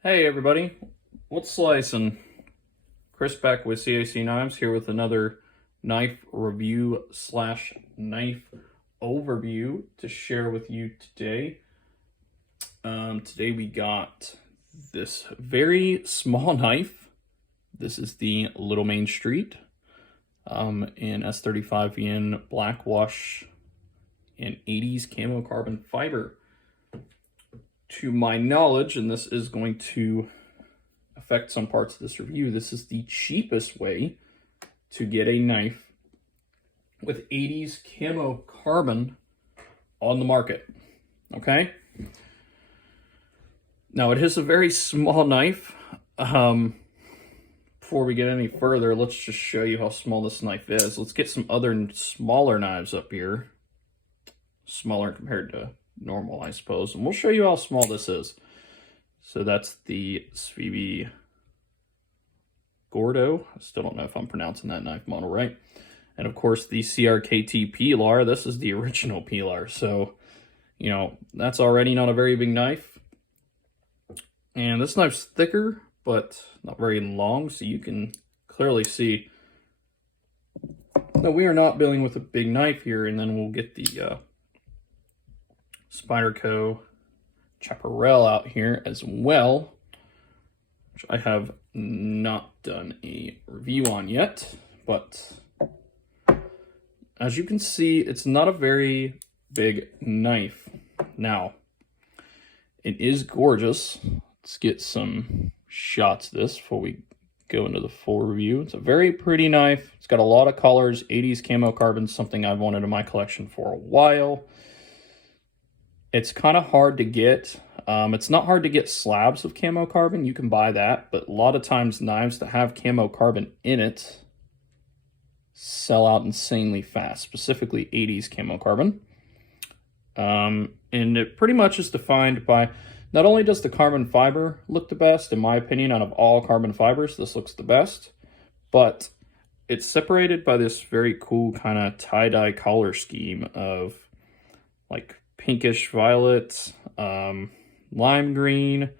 Hey everybody, what's slicing? Chris back with CAC Knives here with another knife review slash knife overview to share with you today. Today we got this very small knife. This is the Little Main Street in S35 in black wash and 80s camo carbon fiber. To my knowledge, and this is going to affect some parts of this review, this is the cheapest way to get a knife with 80s camo carbon on the market. Okay? Now, it is a very small knife. Before we get any further, let's just show you how small this knife is. Let's get some other smaller knives up here. Smaller compared to normal, I suppose, and we'll show you how small this is. So that's the Svivi Gordo. I still don't know if I'm pronouncing that knife model right. And of course the CRKT Pilar. This is the original Pilar, so you know that's already not a very big knife. And this knife's thicker but not very long, so you can clearly see that we are not dealing with a big knife here. And then we'll get the Spyderco Chaparral out here as well, which I have not done a review on yet, but as you can see, it's not a very big knife. Now, it is gorgeous. Let's get some shots of this before we go into the full review. It's a very pretty knife. It's got a lot of colors. 80s camo carbon, something I've wanted in my collection for a while. It's kind of hard to get. It's not hard to get slabs of camo carbon. You can buy that, but a lot of times knives that have camo carbon in it sell out insanely fast, specifically 80s camo carbon. And it pretty much is defined by, not only does the carbon fiber look the best, in my opinion, out of all carbon fibers, this looks the best, but it's separated by this very cool kind of tie-dye color scheme of like pinkish violet, lime green.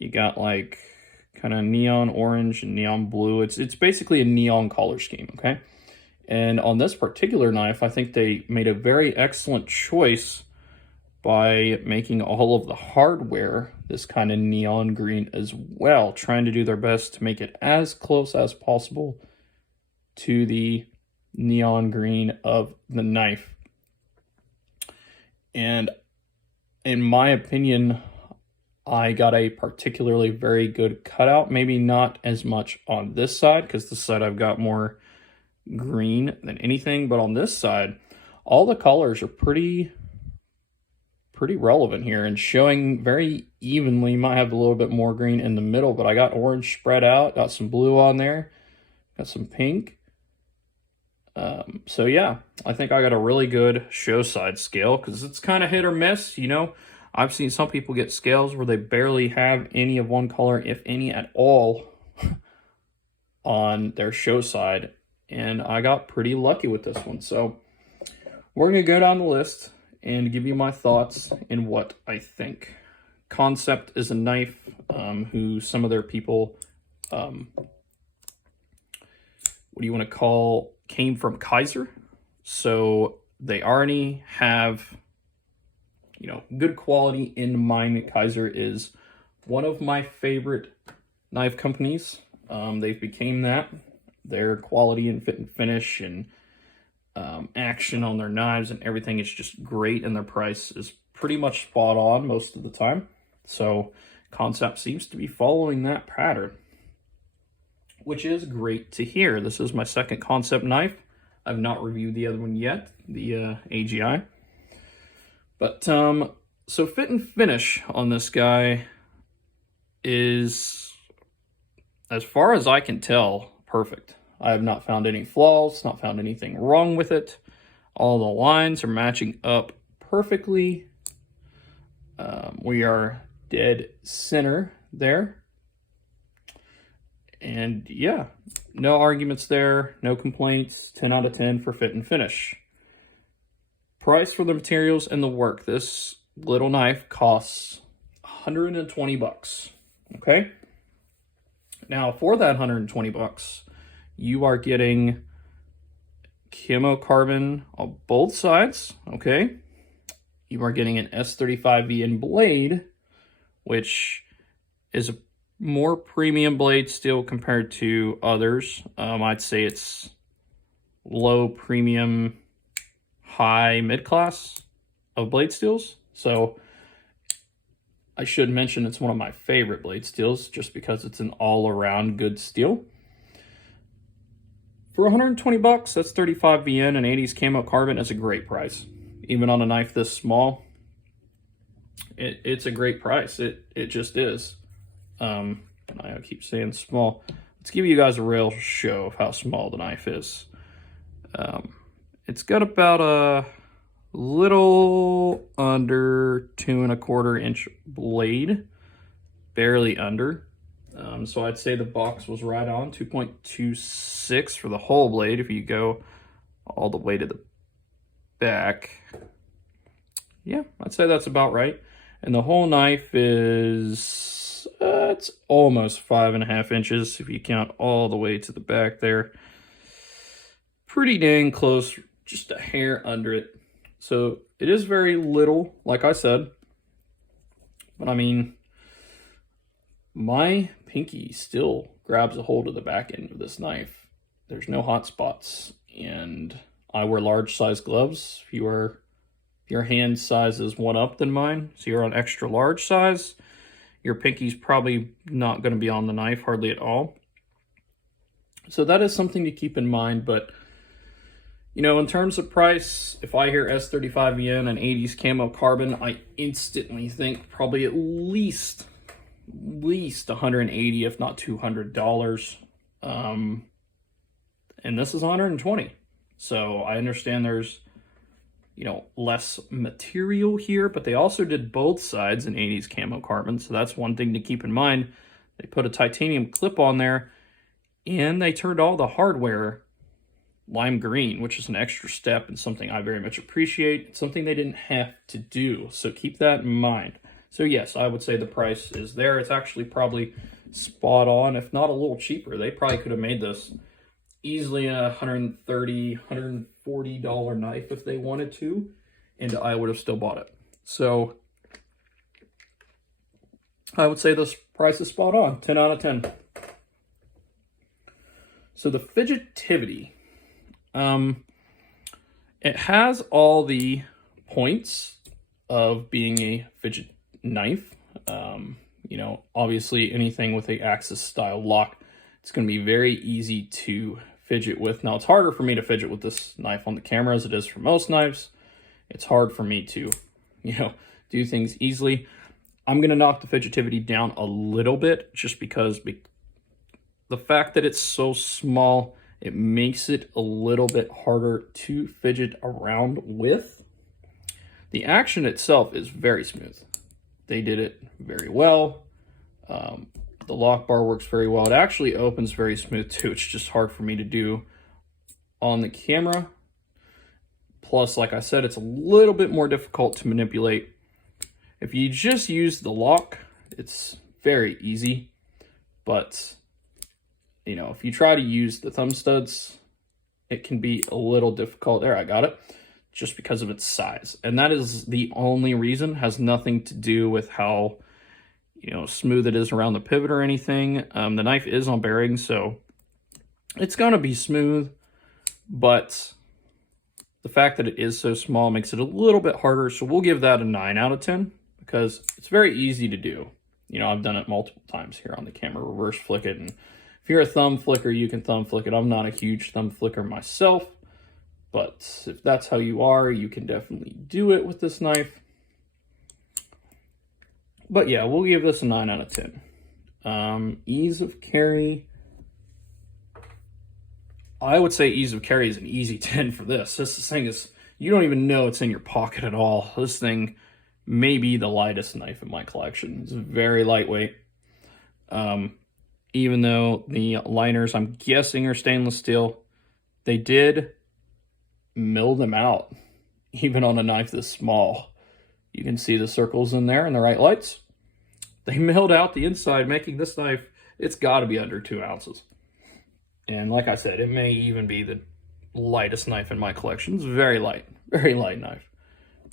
You got like kind of neon orange and neon blue. It's basically a neon color scheme, okay? And on this particular knife, I think they made a very excellent choice by making all of the hardware this kind of neon green as well, trying to do their best to make it as close as possible to the neon green of the knife. And in my opinion, I got a particularly very good cutout. Maybe not as much on this side, because this side I've got more green than anything. But on this side, all the colors are pretty relevant here and showing very evenly. Might have a little bit more green in the middle, but I got orange spread out, got some blue on there, got some pink. So yeah, I think I got a really good show side scale, because it's kind of hit or miss. You know, I've seen some people get scales where they barely have any of one color, if any at all, on their show side, and I got pretty lucky with this one. So we're going to go down the list and give you my thoughts and what I think. Kansept is a knife who some of their people, what do you want to call, came from Kaiser. So they already have, you know, good quality in mind. Kaiser is one of my favorite knife companies. They've became that. Their quality and fit and finish and action on their knives and everything is just great, and their price is pretty much spot on most of the time. So Kansept seems to be following that pattern, which is great to hear. This is my second Kansept knife. I've not reviewed the other one yet, the AGI. But so fit and finish on this guy is, as far as I can tell, perfect. I have not found any flaws, not found anything wrong with it. All the lines are matching up perfectly. We are dead center there. And yeah, no arguments there, no complaints. 10 out of 10 for fit and finish. Price for the materials and the work. This little knife costs 120 bucks. Okay. Now for that 120 bucks, you are getting camo carbon on both sides. Okay. You are getting an S35VN blade, which is a more premium blade still compared to others. I'd say it's low premium, high mid-class of blade steels. So I should mention it's one of my favorite blade steels just because it's an all-around good steel. For 120 bucks, that's 35VN and 80s camo carbon. It's a great price. Even on a knife this small, it's a great price. It just is. I keep saying small. Let's give you guys a real show of how small the knife is. It's got about a little under 2¼ inch blade, barely under. So I'd say the box was right on 2.26 for the whole blade. If you go all the way to the back, yeah, I'd say that's about right. And the whole knife is it's almost 5½ inches if you count all the way to the back there. Pretty dang close, just a hair under it. So it is very little, like I said, but I mean, my pinky still grabs a hold of the back end of this knife. There's no hot spots, and I wear large size gloves. If your hand size is one up than mine, so you're on extra large size, your pinky's probably not going to be on the knife hardly at all. So that is something to keep in mind. But you know, in terms of price, if I hear S35VN and 80s camo carbon, I instantly think probably at least 180, if not $200. And this is 120. So I understand there's, you know, less material here, but they also did both sides in 80s camo carbon. So that's one thing to keep in mind. They put a titanium clip on there, and they turned all the hardware lime green, which is an extra step and something I very much appreciate. It's something they didn't have to do, so keep that in mind. So yes, I would say the price is there. It's actually probably spot on, if not a little cheaper. They probably could have made this easily a $130, $140 knife if they wanted to, and I would have still bought it. So I would say this price is spot on, 10 out of 10. So the fidgetivity, it has all the points of being a fidget knife. You know, obviously anything with a Axis style lock, it's going to be very easy to fidget with. Now, it's harder for me to fidget with this knife on the camera as it is for most knives. It's hard for me to, you know, do things easily. I'm going to knock the fidgetivity down a little bit just because the fact that it's so small, it makes it a little bit harder to fidget around with. The action itself is very smooth. They did it very well. The lock bar works very well. It actually opens very smooth too. It's just hard for me to do on the camera. Plus, like I said, it's a little bit more difficult to manipulate. If you just use the lock, it's very easy. But you know, if you try to use the thumb studs, it can be a little difficult. There, I got it. Just because of its size. And that is the only reason. Has nothing to do with how, you know, smooth it is around the pivot or anything. The knife is on bearings, so it's going to be smooth. But the fact that it is so small makes it a little bit harder. So we'll give that a 9 out of 10 because it's very easy to do. You know, I've done it multiple times here on the camera. Reverse flick it, and if you're a thumb flicker, you can thumb flick it. I'm not a huge thumb flicker myself, but if that's how you are, you can definitely do it with this knife. But yeah, we'll give this a 9 out of 10. Ease of carry. I would say ease of carry is an easy 10 for this. This thing is, you don't even know it's in your pocket at all. This thing may be the lightest knife in my collection. It's very lightweight. Even though the liners, I'm guessing, are stainless steel, they did mill them out, even on a knife this small. You can see the circles in there and the right lights. they milled out the inside, making this knife, it's got to be under 2 ounces. And like I said, it may even be the lightest knife in my collection. It's very light knife.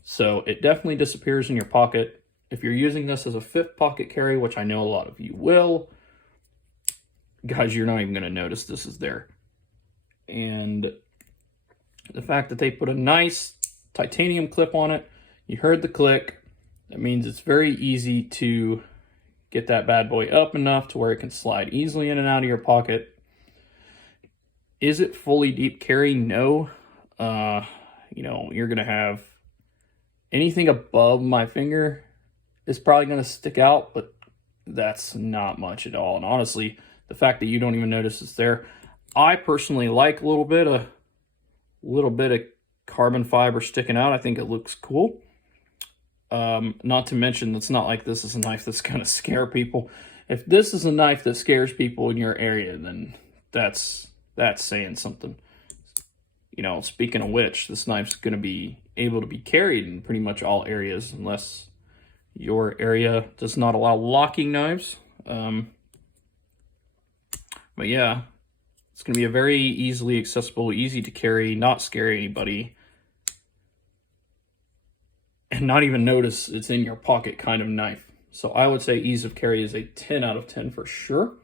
So it definitely disappears in your pocket. If you're using this as a 5th pocket carry, which I know a lot of you will, guys, you're not even going to notice this is there. And the fact that they put a nice titanium clip on it, you heard the click, that means it's very easy to get that bad boy up enough to where it can slide easily in and out of your pocket. Is it fully deep carry? No. You know, you're going to have anything above my finger is probably going to stick out, but that's not much at all. And honestly, the fact that you don't even notice it's there, I personally like a little bit of carbon fiber sticking out. I think it looks cool. Not to mention, it's not like this is a knife that's going to scare people. If this is a knife that scares people in your area, then that's saying something. You know, speaking of which, this knife's going to be able to be carried in pretty much all areas, unless your area does not allow locking knives. But yeah, it's going to be a very easily accessible, easy to carry, not scare anybody, and not even notice it's in your pocket kind of knife. So I would say ease of carry is a 10 out of 10 for sure.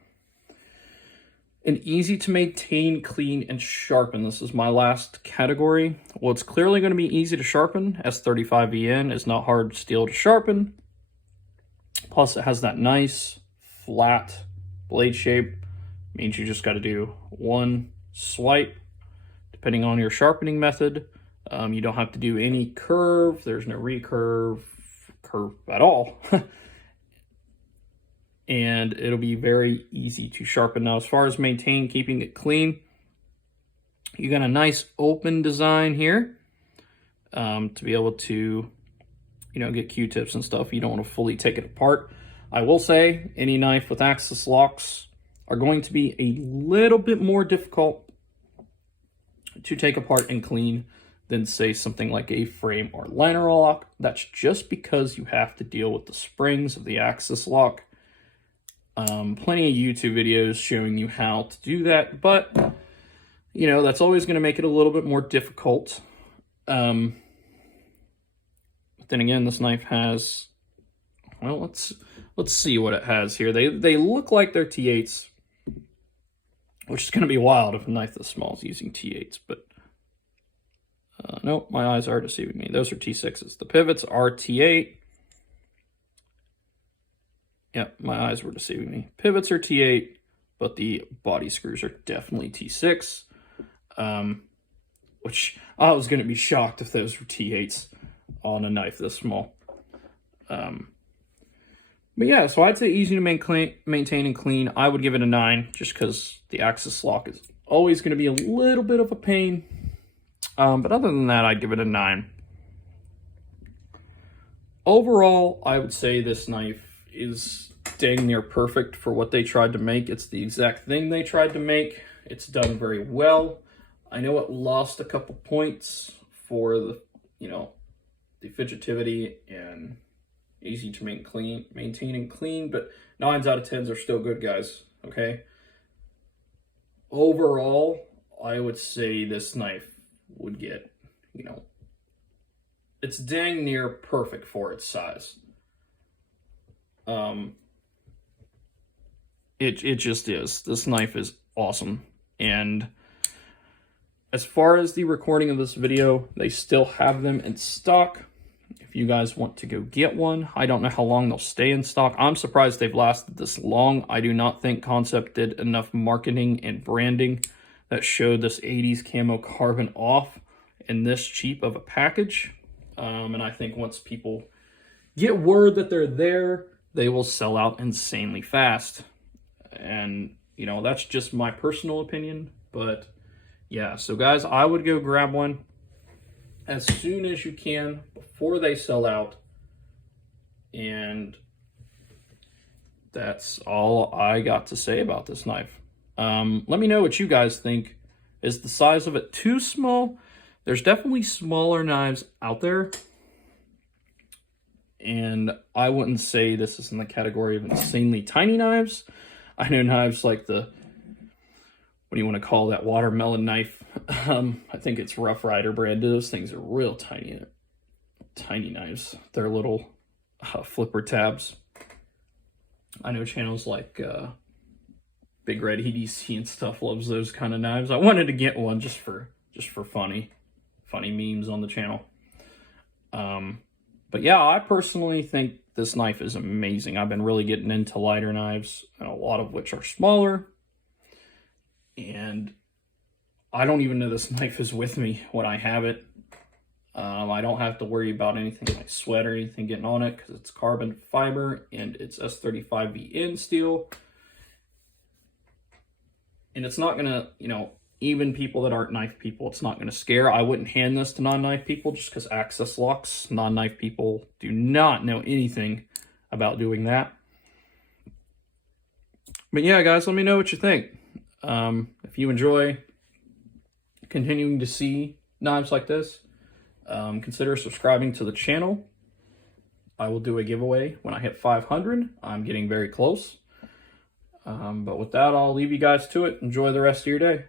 And easy to maintain, clean, and sharpen. This is my last category. Well, it's clearly going to be easy to sharpen. S35VN is not hard steel to sharpen. Plus, it has that nice, flat blade shape. Means you just got to do one swipe, depending on your sharpening method. You don't have to do any curve. There's no recurve, curve at all. And it'll be very easy to sharpen. Now, as far as maintain, keeping it clean, you got a nice open design here to be able to, you know, get Q-tips and stuff. You don't want to fully take it apart. I will say any knife with axis locks are going to be a little bit more difficult to take apart and clean than, say, something like a frame or liner lock. That's just because you have to deal with the springs of the axis lock. Plenty of YouTube videos showing you how to do that, but you know, that's always going to make it a little bit more difficult. But then again, this knife has, well, let's see what it has here. They look like they're T8s, which is going to be wild if a knife this small is using T8s, but nope, my eyes are deceiving me. Those are T6s. The pivots are T8. Yeah, my eyes were deceiving me. Pivots are T8, but the body screws are definitely T6, which I was going to be shocked if those were T8s on a knife this small. But yeah, so I'd say easy to maintain and clean. I would give it a 9, just because the axis lock is always going to be a little bit of a pain. But other than that, I'd give it a 9. Overall, I would say this knife is dang near perfect for what they tried to make. It's the exact thing they tried to make. It's done very well. I know it lost a couple points for the, you know, the fidgetivity and easy to maintain and clean, but 9s out of 10s are still good, guys, okay? Overall, I would say this knife would get, you know, it's dang near perfect for its size. It just is. This knife is awesome. And as far as the recording of this video, they still have them in stock. If you guys want to go get one, I don't know how long they'll stay in stock. I'm surprised they've lasted this long. I do not think Kansept did enough marketing and branding that showed this 80s camo carbon off in this cheap of a package. And I think once people get word that they're there, they will sell out insanely fast. And, you know, that's just my personal opinion. But, yeah. So, guys, I would go grab one as soon as you can before they sell out. And that's all I got to say about this knife. Let me know what you guys think. Is the size of it too small? There's definitely smaller knives out there. and I wouldn't say this is in the category of insanely tiny knives. I know knives like the, what do you want to call that, watermelon knife? I think it's Rough Rider brand. Those things are real tiny knives. They're little flipper tabs. I know channels like Big Red EDC and stuff loves those kind of knives. I wanted to get one just for funny memes on the channel. But yeah, I personally think this knife is amazing. I've been really getting into lighter knives, and a lot of which are smaller. And I don't even know this knife is with me when I have it. I don't have to worry about anything like sweat or anything getting on it because it's carbon fiber and it's S35VN steel. And it's not going to, you know, even people that aren't knife people, it's not going to scare. I wouldn't hand this to non-knife people just because access locks. Non-knife people do not know anything about doing that. But yeah, guys, let me know what you think. If you enjoy continuing to see knives like this, consider subscribing to the channel. I will do a giveaway when I hit 500. I'm getting very close. But with that, I'll leave you guys to it. Enjoy the rest of your day.